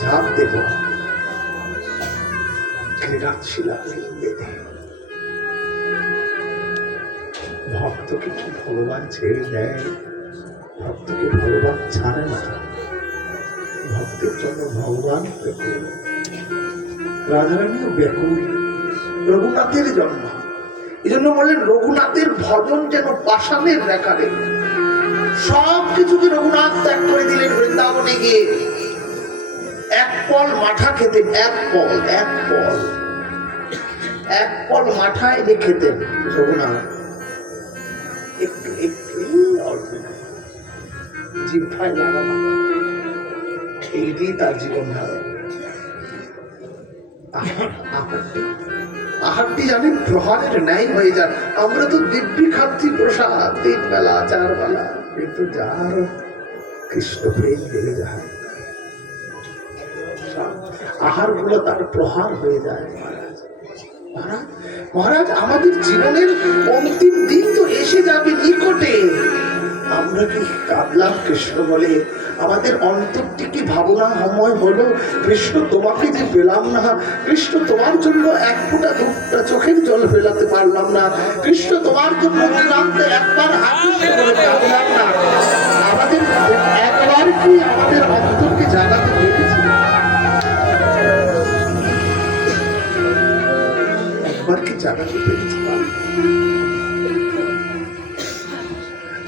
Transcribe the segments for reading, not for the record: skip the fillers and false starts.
ঝাঁপ দেব ক্রীড়াশীলা বেঁধে। ভক্তকে কি ভগবান ছেড়ে দেয়? ভক্তকে ভগবান ছাড়ে না। ভক্তের জন্য ভগবান ব্যাকুল, রাধারানীও ব্যাকুল রঘুনাথের জন্য। এই জন্য বললেন রঘুনাথের ভজন যেন পাষাণের রেখারে। সব কিছুকে রঘুনাথ ত্যাগ করে দিলেন বৃন্দাবনে গিয়ে। এক পল মাঠা খেতেন, এক পল মাঠা এনে খেতেন রঘুনাথ। একটু একটু অল্প জিহ্বায় লাগা মাথা, এইটি তার জীবন ধারা। আহারটি জানেন প্রহারের ন্যায় হয়ে যান। আমরা তো দিব্যি খাচ্ছি প্রসাদ 3 বেলা 4 বেলা, কিন্তু যার কৃষ্ণ প্রেম বেড়ে যায় আহার গুলো তার প্রহার হয়ে যায়। মহারাজ আমাদের জীবনের অন্তিম দিন তো এসে যাবে নিকটে। আমরা কি কাঁদলাম কৃষ্ণ বলে? আমাদের অন্তরটি কি ভাবনাময় হলো? কৃষ্ণ তোমাকে যে পেলাম না, কৃষ্ণ তোমার জন্য এক ফোঁটা দুটা চোখের জল ফেলাতে পারলাম না, কৃষ্ণ তোমার জন্য দিনান্তে একবার হাসি করে কাঁদলাম না। আমাদের একবার কি আমাদের অন্তরকে জাগাতে পেরেছি? একবার কি জাগাতে পেরেছি?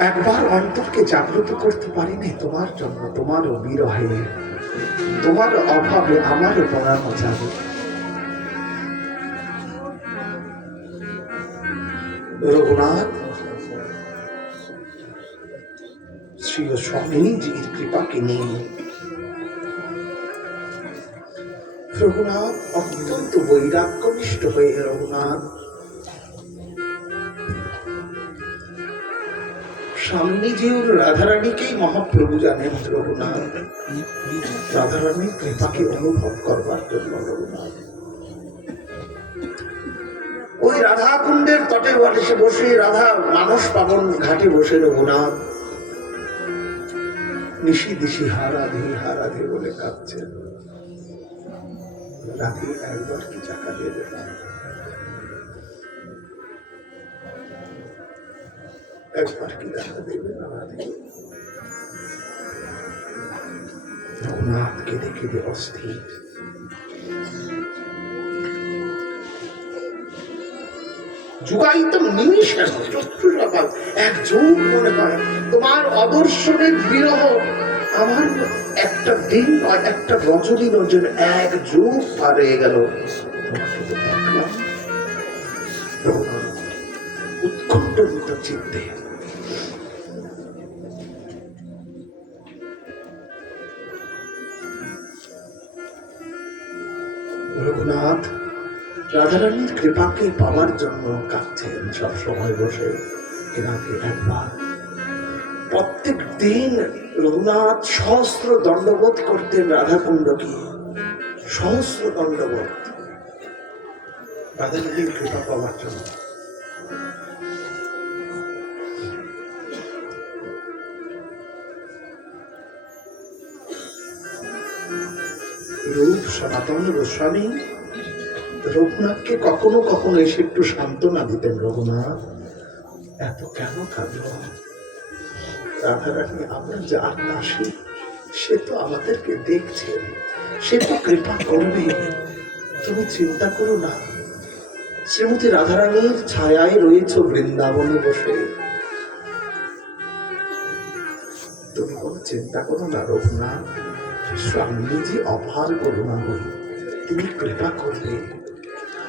একবার অন্তরকে জাগ্রত করতে পারিনি তোমার জন্য, তোমারও বিরহে, তোমার অভাবে আমারও পড়ানো যাবে। রঘুনাথ শ্রী স্বামীজির কৃপাকে নিয়ে রঘুনাথ অত্যন্ত বৈরাগ্যনিষ্ঠ হয়ে রঘুনাথ স্বামীজিও রাধারানীকেই মহাপ্রভু জানেন। রঘুনাথ রাধারানীর কৃপাকে অনুভব করবার জন্য রঘুনাথ ওই রাধা কুণ্ডের তটে বসে, রাধা মানস পাবন ঘাটে বসে রঘুনাথ নিশি দিশি হারাধে বলে কাঁদছেন। রাধে একবার কি চাকা দেবে না? একবার কি দেখা দেবে না? রাধে রঘুনাথকে দেখে দে অস্থির। যুগায়িতম নিমিষের চক্ষুষাপাত এক যুগ মনে হয়। তোমার অদর্শনের বিরহ আমার একটা দিন নয়, একটা রজনী নজর, এক যুগ পার হয়ে গেল। তোমাকে তো দেখলাম উৎকণ্ঠিত চিত্তে। রঘুনাথ রাধারানীর কৃপাকে পাওয়ার জন্য কাঁদছেন সব সময় বসে। এনাকে একবার প্রত্যেক দিন রঘুনাথ সহস্র দণ্ডবোধ করতেন রাধাকুণ্ডকে, সহস্র দণ্ডবোধ রাধারানীর কৃপা পাওয়ার জন্য। রূপ সনাতন গোস্বামী রঘুনাথকে কখনো কখনো এসে একটু সান্ত্বনা দিতেন। রঘুনাথ এত কেন কাঁদল? রাধারানী আমরা যার দাসী, সে তো আমাদেরকে দেখছে, সে তো কৃপা করবে, তুমি চিন্তা করো না। শ্রীমতী রাধারানীর ছায়ায় রয়েছ বৃন্দাবনে বসে, তুমি কোনো চিন্তা করো না। রঘুনাথ স্বামীজি অপার করুণাময়ী, তিনি কৃপা করবে।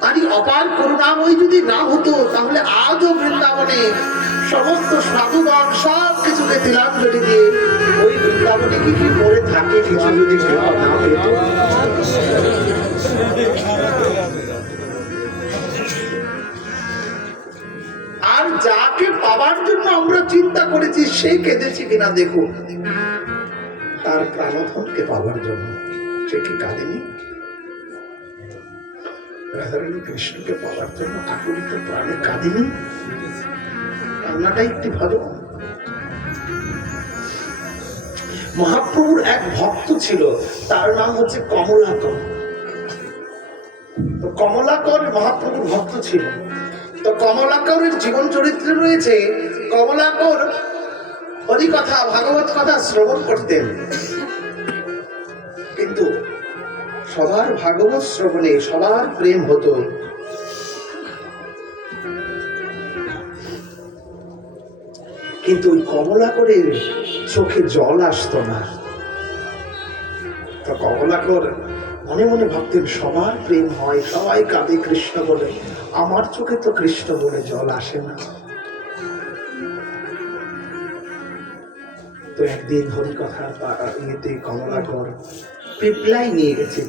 আর অপার করুণাময়ী যদি না হতো তাহলে আজও বৃন্দাবনে সমস্ত সাধুগণ সব কিছুকে তিলাঞ্জলি দিয়ে ওই বৃন্দাবনে কি কি করে থাকে কিছু যদি কৃপা না পেত। আর যাকে পাওয়ার জন্য আমরা চিন্তা করেছি সে কেঁদেছে কিনা দেখুন। তার প্রাণধনকে পাওয়ার জন্য সে কি কাঁদেনি? রাধারানী কৃষ্ণকে পাওয়ার জন্য আকুলিত প্রাণে কাঁদেনি? কান্নাটা একটি ভালো। মহাপ্রভুর এক ভক্ত ছিল, তার নাম হচ্ছে কমলাকর। তো কমলাকর মহাপ্রভুর ভক্ত ছিল। তো কমলাকরের জীবন চরিত্রে রয়েছে, কমলাকর হরিকথা ভাগবত কথা শ্রবণ করতেন, কিন্তু সবার ভাগবত শ্রবণে সবার প্রেম হতো, কিন্তু ওই কমলাকরের চোখে জল আসতো না। তো কমলাকর মনে মনে ভাবতেন সবার প্রেম হয়, সবাই কাঁদে কৃষ্ণ বলে, আমার চোখে তো কৃষ্ণ বলে জল আসে না। তো একদিন হরিকথার ইয়েতে কমলাকর পিপলাই নিয়ে গেছে,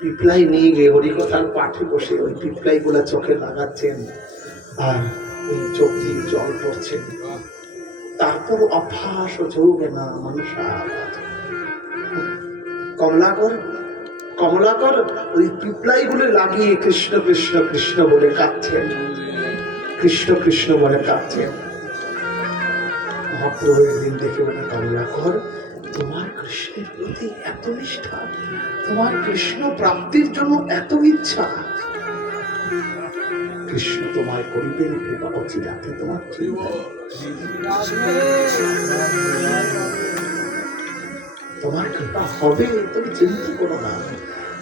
পিপলাই নিয়ে গিয়ে হরিকথার পাঠে বসে ওই পিপলাই গুলা চোখে লাগাচ্ছেন, আর ওই চোখ দিয়ে জল পড়ছে। তারপর অভ্যাস ও চলবে না মানুষ। কমলাকর ওই পিপলাই গুলো লাগিয়ে কৃষ্ণ কৃষ্ণ কৃষ্ণ বলে কাঁদছেন, কৃষ্ণ কৃষ্ণ বলে কাঁদছেন। মহাপ্রভু একদিন দেখে বলে, কমলাকর, তোমার কৃষ্ণের প্রতি এত নিষ্ঠা, তোমার কৃষ্ণ প্রাপ্তির জন্য এত ইচ্ছা, কৃষ্ণ তোমায় করিবেন কৃপা অচিরাতে, তোমার তোমার কৃপা হবে, তুমি চিন্তা করো না।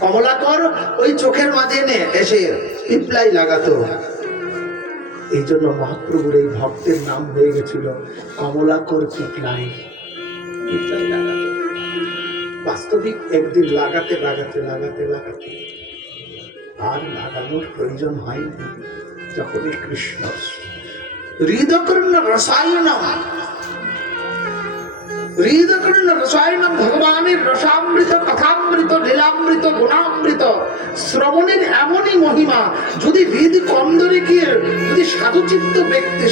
কমলাকর ওই চোখের মাঝে এসে পিপলাই লাগাতো। এই জন্য মহাপ্রভুর এই ভক্তের নাম হয়ে গেছিল কমলাকর পিপলাই। লাগাতো বাস্তবিক একদিন লাগাতে লাগাতে লাগাতে লাগাতে আর লাগানোর প্রয়োজন হয়নি। যখন কৃষ্ণ হৃদকর্ণ রসায়নম ভগবানের রসামৃত কথামৃত লীলামৃত গুণামৃত শ্রবণের এমনই মহিমা, যদি হৃদ কন্দরে গিয়ে যদি সাধুচিত্ত ব্যক্তি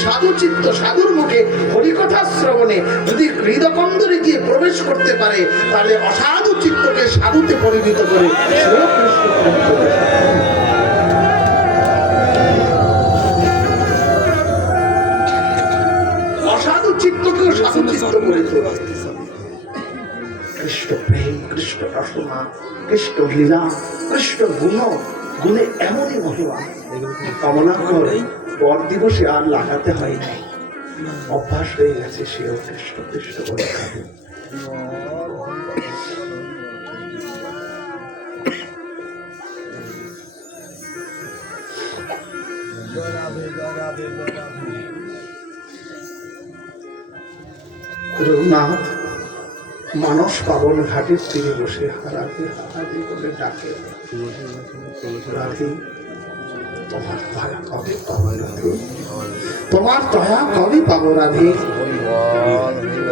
সাধুর মুখে হরিকথা শ্রবণে যদি হৃদকন্দরে গিয়ে প্রবেশ করতে পারে, তাহলে অসাধু চিত্তকে সাধুতে পরিণত করে। অসাধু চিত্তকেও সাধু চিত্ত করে তোলে। কৃষ্ণ প্রেম, কৃষ্ণ রসনা, কৃষ্ণ লীলা, কৃষ্ণ গুণে এমনই মহিমা। কমলাকর পর দিবসে আর লাগাতে হয় নাই, অভ্যাস হয়ে গেছে, সেও কৃষ্ণ কৃষ্ণ বলে খাবে। রঘুনাথ মানস পাবন ঘাটের তীরে বসে হারাতে হারাতে বলে ডাকে, রাধে তোমার দয়া কবে পাবো রাধে, তোমার দয়া কবে পাবো রাধে।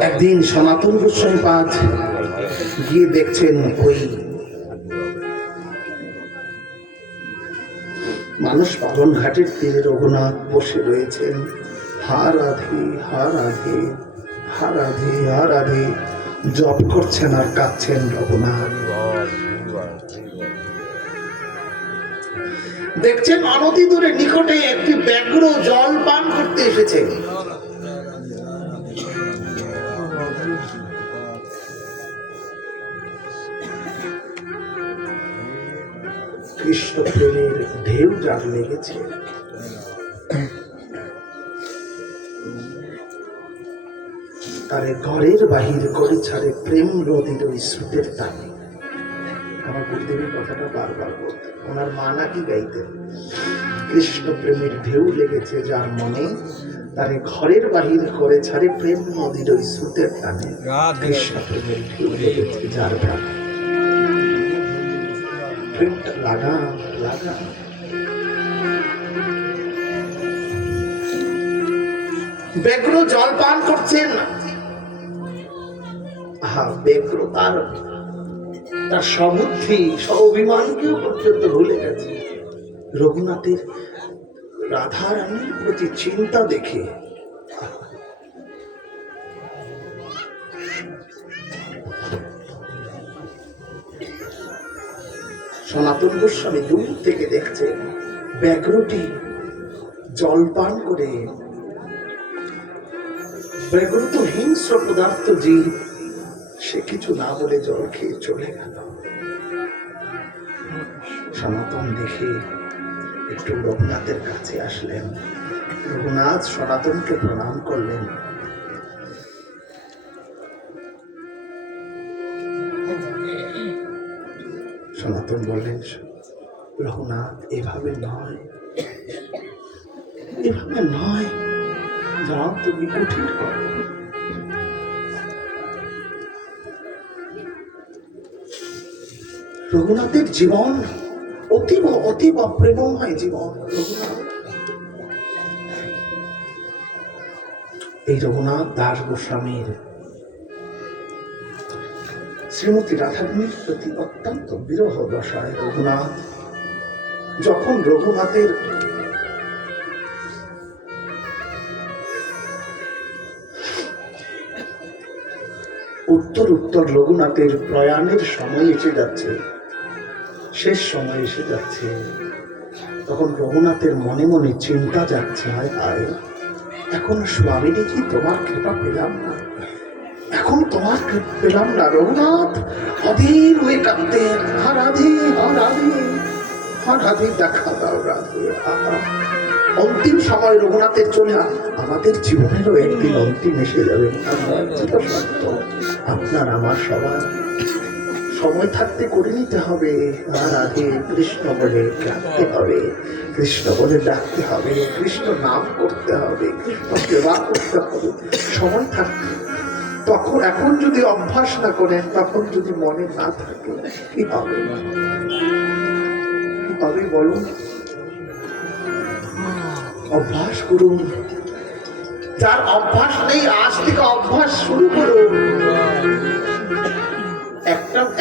একদিন সনাতন গোস্বামী পাদ গিয়ে দেখছেন ওই মানস পাবন ঘাটের তীরে রঘুনাথ বসে রয়েছেন। হা রাধে হা রাধে হা রাধে হা রাধে জপ করছেন আর কাঁদছেন রঘুনাথ। দেখছেন অনতি দূরে নিকটে একটি ব্যাঘ্র জল পান করতে এসেছে। কৃষ্ণ প্রেমের ঢেউ যার লেগেছে, তারে ঘরের বাহির করে ছাড়ে প্রেম নদীর ওই স্রোতের টানে। আমার গুরুদেবের কথাটা বারবার বলতেন, ওনার মা নাকি গাইতেন, কৃষ্ণ প্রেমের ঢেউ লেগেছে যার মনে, তারে ঘরের বাহির করে ছাড়ে প্রেম নদীর ওই স্রোতের টানে। কৃষ্ণ প্রেমের ঢেউ লেগেছে যার প্রাণে। প্রেমটা লাগা লাগা। ব্যাঘ্র জল পান করছেন, ব্যাঘ্র তার সমুদ্ধি অভিমানকেও পর্যন্ত ভুলে গেছে। রঘুনাথের রাধা রানীর প্রতি চিন্তা দেখে সনাতন গোস্বামী দূর থেকে দেখছে ব্যাঘ্রটি জল পান করে ব্যাঘ্রত হিংস্র পদার্থ জীব, সে কিছু না বলে জল খেয়ে চলে গেল। সনাতন দেখে একটু রঘুনাথের কাছে আসলেন। রঘুনাথ সনাতনকে প্রণাম করলেন। সনাতন বললেন, রঘুনাথ এভাবে নয়, এভাবে নয়, যা তুমি কঠিন করো। রঘুনাথের জীবন অতীব অতীব প্রেমময় জীবন। এই রঘুনাথ দাস গোস্বামীর শ্রীমতী রাধারানীর প্রতি অত্যন্ত বিরহ দশায় রঘুনাথ যখন রঘুনাথের উত্তর রঘুনাথের প্রয়াণের সময় এসে যাচ্ছে, শেষ সময় এসে যাচ্ছে, তখন রঘুনাথের মনে মনে চিন্তা যাচ্ছে, হায় হায়, এখন স্বামীনি কি তোমার কৃপা পেলাম না, এখন তোমার কৃপা পেলাম না। রঘুনাথ অধীর হয়ে কাঁদতেন, হা রাধে, হা রাধে, হা রাধে, দেখা দাও রাধে। অন্তিম সময় রঘুনাথের চলে, আমাদের জীবনেরও একদিন অন্তিম এসে যাবে। আপনার আমার সবার সময় থাকতে করে নিতে হবে। রাধে কৃষ্ণ বলে ডাকতে হবে, কৃষ্ণ বলে ডাকতে হবে, কৃষ্ণ নাম করতে হবে, কৃষ্ণ সেবা করতে হবে, সময় থাকতে। তখন এখন যদি অভ্যাস না করেন, তখন যদি মনে না থাকে, কি হবে? কি হবে বলুন? অভ্যাস করুন। যার অভ্যাস নেই, আজ থেকে অভ্যাস শুরু করুন।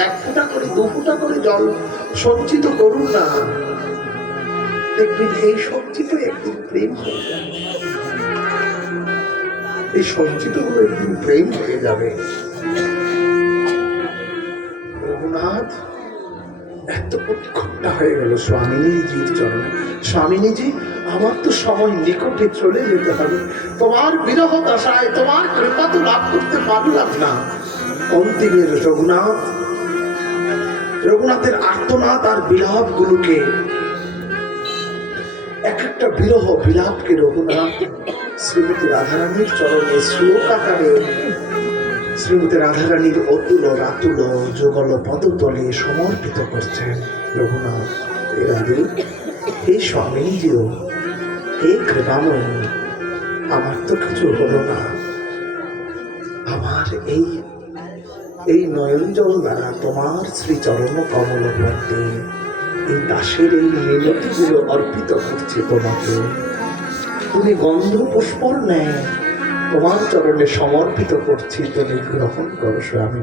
এক ফুটা করে, দু ফুটা করে জল সঞ্চিত করুন না, দেখবেন এই সঞ্চিত একদিন প্রেম হয়ে যাবে। এই সঞ্চিত গুলো একদিন প্রেম হয়ে যাবে। রঘুনাথ এত উৎকণ্ঠা হয়ে গেল স্বামিনীজির চরণে। স্বামিনীজি, আমার তো সময় নিকটে চলে যেতে হবে, তোমার বিরহ দশায় তোমার কৃপা তো লাভ করতে পারলাম না। অন্তিমের রঘুনাথের আর্তনাদ আর বিলাপ গুলোকে, এক একটা বিরহ বিলাপকে রঘুনাথ শ্রীমতী রাধারানীর চরণে শ্লোক আকারে, শ্রীমতী রাধারানীর অতুল রাতুল যুগল পদতলে সমর্পিত করছেন। রঘুনাথ, রাধে, হে স্বামীজিও, হে কৃপাময়, আমার তো কিছু হলো না, আমার এই নয়ন জল দ্বারা তোমার শ্রীচরণ কমল প্রান্তে এই দাসের এই মিনতিগুলো অর্পিত করছে তোমাকে। তুমি গন্ধ পুষ্পর ন্যায় তোমার চরণে সমর্পিত করছি, তুমি গ্রহণ করো স্বামী।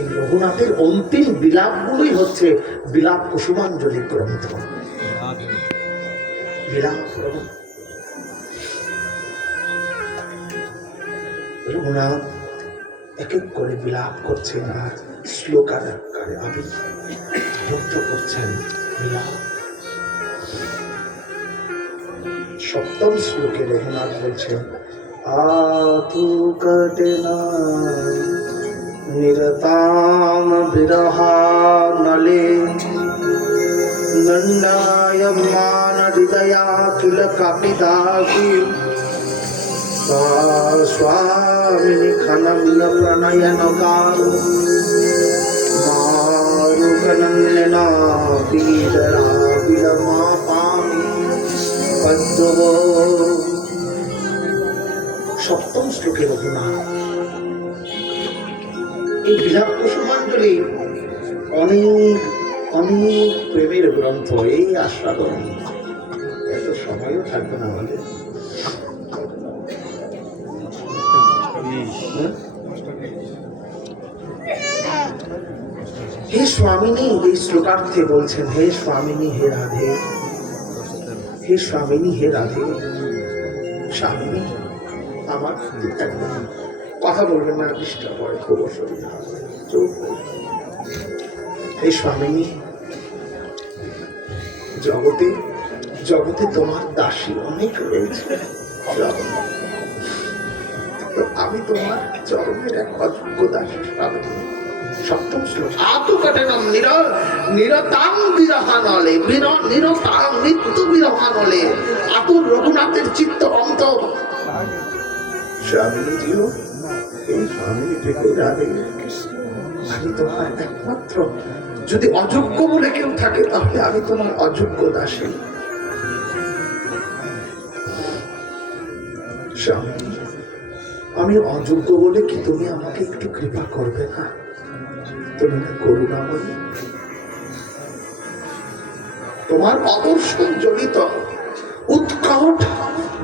এই রঘুনাথের অন্তিম বিলাপগুলোই হচ্ছে বিলাপ কুসুমাঞ্জলি গ্রন্থ। বিলাপ রঘুনাথ এক এক করে বিলাপ করছেন আর শ্লোকার আকারে আবির্ভূত করছেন বিলাপ। সপ্তম শ্লোকে রঘুনাথ বলছেন, আতু কটনা নিরতাম বিরহা নলে নন্দায়মান হৃদয়া কিল কাপিদাসি স্বামিনী খনন প্রণয়ন কারু মারুগনন্দনা পীডরা বিলমা পামি পদ্ম। সপ্তম শ্লোকে রঘুনাথ এই বিলাপ কুসুমাঞ্জলি অনেক অনেক প্রেমের গ্রন্থ, এই আস্বাদন। এত সময়ও থাকবে না আমাদের। হে স্বামিনী, এই শ্লোকার্থে বলছেন, হে স্বামিনী, হে রাধে, হে স্বামিনী, হে রাধে। স্বামিনী, আমার একদম কথা বলবেন না, ডিস্টার্ব হয়, খুব অসুবিধা হয়। হে স্বামিনী, জগতে জগতে তোমার দাসী অনেক রয়েছে, তো আমি তোমার চরণের এক অযোগ্য দাসী স্বামী। সপ্তম শ্লোক আতুকটেনম নিরতাং বিরহানলে নিরতাং মৃত্যু বিরহানলে আতুর রঘুনাথের চিত্ত অন্তর। স্বামীজিও এই স্বামী থেকে রাধে আমি তোমার একমাত্র, যদি অযোগ্য বলে কেউ থাকে তাহলে আমি তোমার অযোগ্য দাসী। স্বামী আমি অযোগ্য বলে কি তুমি আমাকে একটু কৃপা করবে না? তুমি করুণাময়ী, তোমার অদর্শন জনিত উৎকট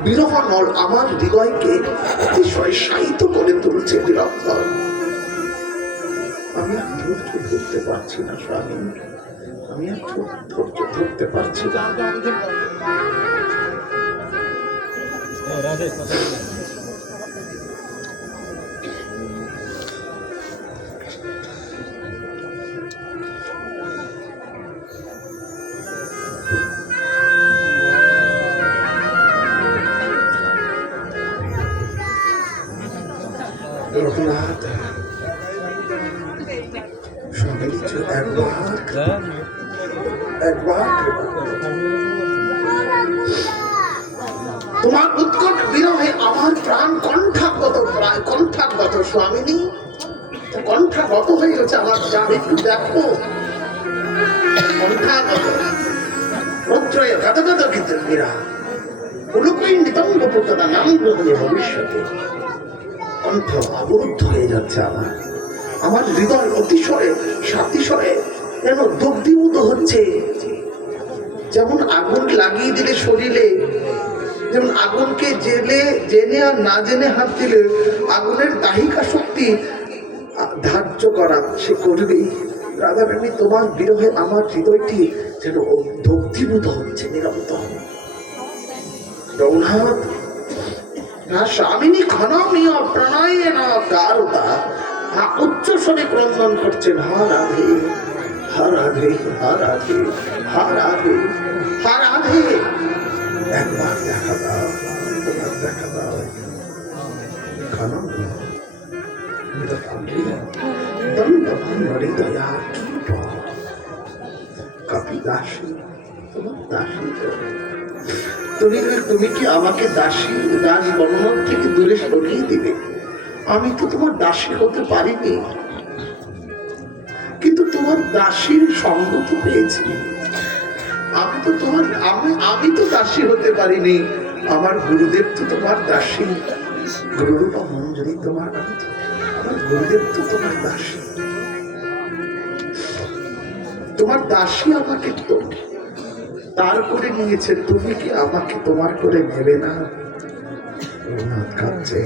বিরহ নল আমার হৃদয়কে অতিশয় শায়িত করে তুলছে নিরন্তর। আমি আর ধৈর্য ধরতে পারছি না স্বামী, আমি আর ধৈর্য ধরতে পারছি না। রঘুনাথ তোমার উৎকট বিরহে আমার প্রাণ কণ্ঠাগত, প্রায় কণ্ঠাগত স্বামিনী, কণ্ঠাগত হয়ে গেছে আমার প্রাণ। একটু দেখো কণ্ঠাগত রৌদ্রয় গদগদ গীরা পুলকৈন্ডিতং গোপতনা নাম গ্রহণে ভবিষ্যতে। কণ্ঠ অবরুদ্ধ হয়ে যাচ্ছে আমার হৃদয় অতিশয় সাতিশয়ে যেন দগ্ধীভূত হচ্ছে। যেমন আগুন লাগিয়ে দিলে শরীরে, যেমন আগুনকে জেনে আর না জেনে হাত দিলে আগুনের দাহিকা শক্তি ধার্য করা সে করবেই। রাধারানী তোমার বিরহে আমার হৃদয়টি যেন দগ্ধীভূত হচ্ছে নিরন্তর। রঘুনাথ না স্বামিনী ক্ষণমীয় প্রণয়েন কারুতা উচ্চ স্বরে ক্রন্দন করছেন, হা রাধে হা রাধে হা রাধে হা রাধে হা রাধে, একবার দেখা দাও, একবার দেখা দাও। ক্ষণমীয় হৃদয়া কপি দাসী, তোমার দাসী। তুমি কি আমাকে দাসী দাস বর্ণন থেকে দূরে সরিয়ে দিবে? আমি তো তোমার দাসী হতে পারিনি, কিন্তু তোমার দাসীর সঙ্গ তো পেয়েছি। আমি তো দাসী হতে পারিনি, আমার গুরুদেব তো তোমার দাসী। গুরুরূপা মঞ্জুরি তোমার, আমার গুরুদেব তো তোমার দাসী। তোমার দাসী আমাকে তো তার করে নিয়েছে, তুমি কি আমাকে তোমার করে নেবে না? কাঁদছে।